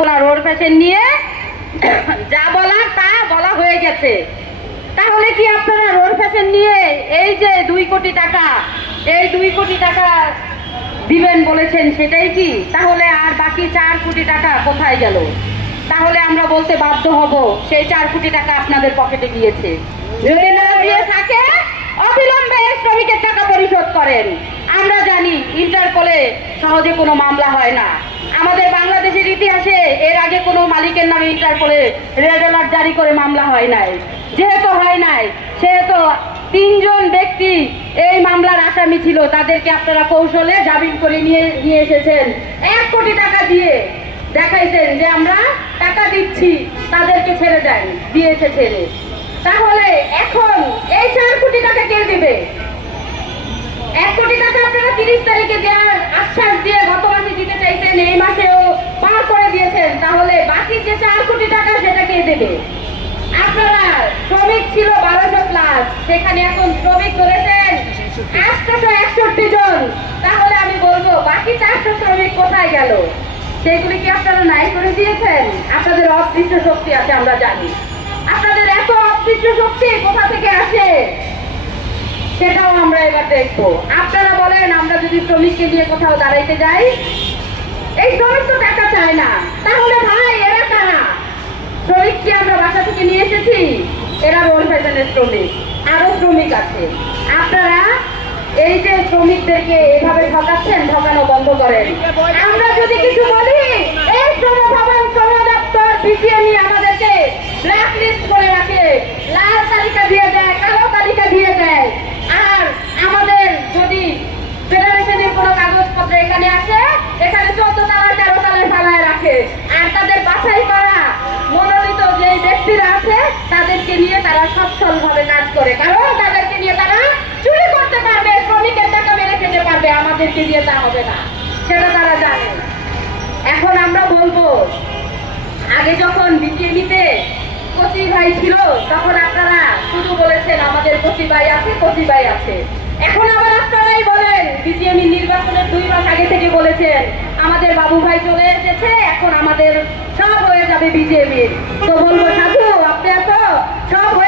বলা road fashion নিয়ে যা বলার তা বলা হয়ে গেছে। তাহলে কি আপনারা রোড ফ্যাশন নিয়ে এই যে দুই কোটি টাকা, এই দুই কোটি টাকা দিবেন বলেছেন সেটাই কি? তাহলে আর বাকি চার কোটি টাকা কোথায় গেল? তাহলে আমরা বলতে বাধ্য হব, সেই চার কোটি টাকা আপনাদের পকেটে গিয়েছে। যদি না দিয়ে থাকে, অবিলম্বে শ্রমিকের টাকা পরিশোধ করেন। আমরা জানি ইন্টারপোলে সহজে কোনো মামলা হয় না। আমাদের ইতিহাসে এর আগে কোনো মালিকের নামে ইন্টারপোলে রেড অ্যালার্ট জারি করে মামলা হয় নাই। যেহেতু হয় নাই, সেহেতু তিনজন ব্যক্তি এই মামলার আসামি ছিল। তাদেরকে আপনারা কৌশলে জামিন করে নিয়ে নিয়ে এসেছেন। এক কোটি টাকা দিয়ে দেখাইছেন যে আমরা টাকা দিচ্ছি, তাদেরকে ছেড়ে দেন, দিয়েছে ছেড়ে। তাহলে এখন এই চার কোটি টাকা কে দেবে? এক কোটি টাকা আপনারা তিরিশ তারিখে দেওয়ার আশ্বাস দিয়ে গত মাসে দিতে চাইতেন, এই মাসেও দিয়েছেন, তাহলে বাকি যে চার কোটি টাকা সেটা কে দেবে? আপনারা শ্রমিক ছিল বারোশো প্লাস সেখানে এখন শ্রমিক ধরেছেন আটশোশো একষট্টি জন। তাহলে আমি বলব, বাকি চারশো শ্রমিক কোথায় গেল? সেগুলি কি আপনারা নাই করে দিয়েছেন? আপনাদের অদৃশ্য শক্তি আছে, আমরা জানি। আপনাদের এত অদৃশ্য শক্তি কোথা থেকে আসে? সেটাও আমরা এবার দেখব। আপনারা বলেন, আমরা যদি শ্রমিককে নিয়ে কোথাও দাঁড়াইতে যাই, এই শ্রমিক তো চায় না। তাহলে ভাই, এরা কারা? শ্রমিক কি আমরা বাসা থেকে নিয়ে এসেছি। এরা রোল ফ্যাশনের শ্রমিক, আরও শ্রমিক আছে। আপনারা এই যে শ্রমিকদেরকে এভাবে ঠকাচ্ছেন, ঠকানো বন্ধ করেন। আমরা যদি কিছু বলি, এই শ্রম ভবন শ্রম দপ্তর বিপিএমই আমাদেরকে ব্ল্যাক লিস্ট করে রাখে লাল তালিকা দিয়ে দেয় কালো তালিকা দিয়ে দেয় আর আমাদের যদি ফেডারেশনের কোনো কাগজপত্র এখানে আসে এখানে চোদ্দ তালা তেরো তালে ফালায় রাখে আর তাদের বাছাই করা মনোনীত যে ব্যক্তিরা আছে তাদেরকে নিয়ে তারা সচ্ছল ভাবে কাজ করে কারণ তাদেরকে নিয়ে তারা চুরি করতে পারবে, শ্রমিকের টাকা মেরে খেতে পারবে, আমাদেরকে দিয়ে তা হবে না। সেটা তারা জানে। এখন আমরা বলব, আগে যখন বিকেলিতে কচি ভাই ছিল, তখন আপনারা শুধু বলেছেন, আমাদের কচি ভাই আছে, কচি ভাই আছে। এখন আবার আপনারাই বলেন বিজিএমই নির্বাচনের দুই মাস আগে থেকে বলেছেন, আমাদের বাবু ভাই চলে এসেছে, এখন আমাদের সব হয়ে যাবে বিজেপির। তো বলব, সাধু, আপনি এত সব হয়ে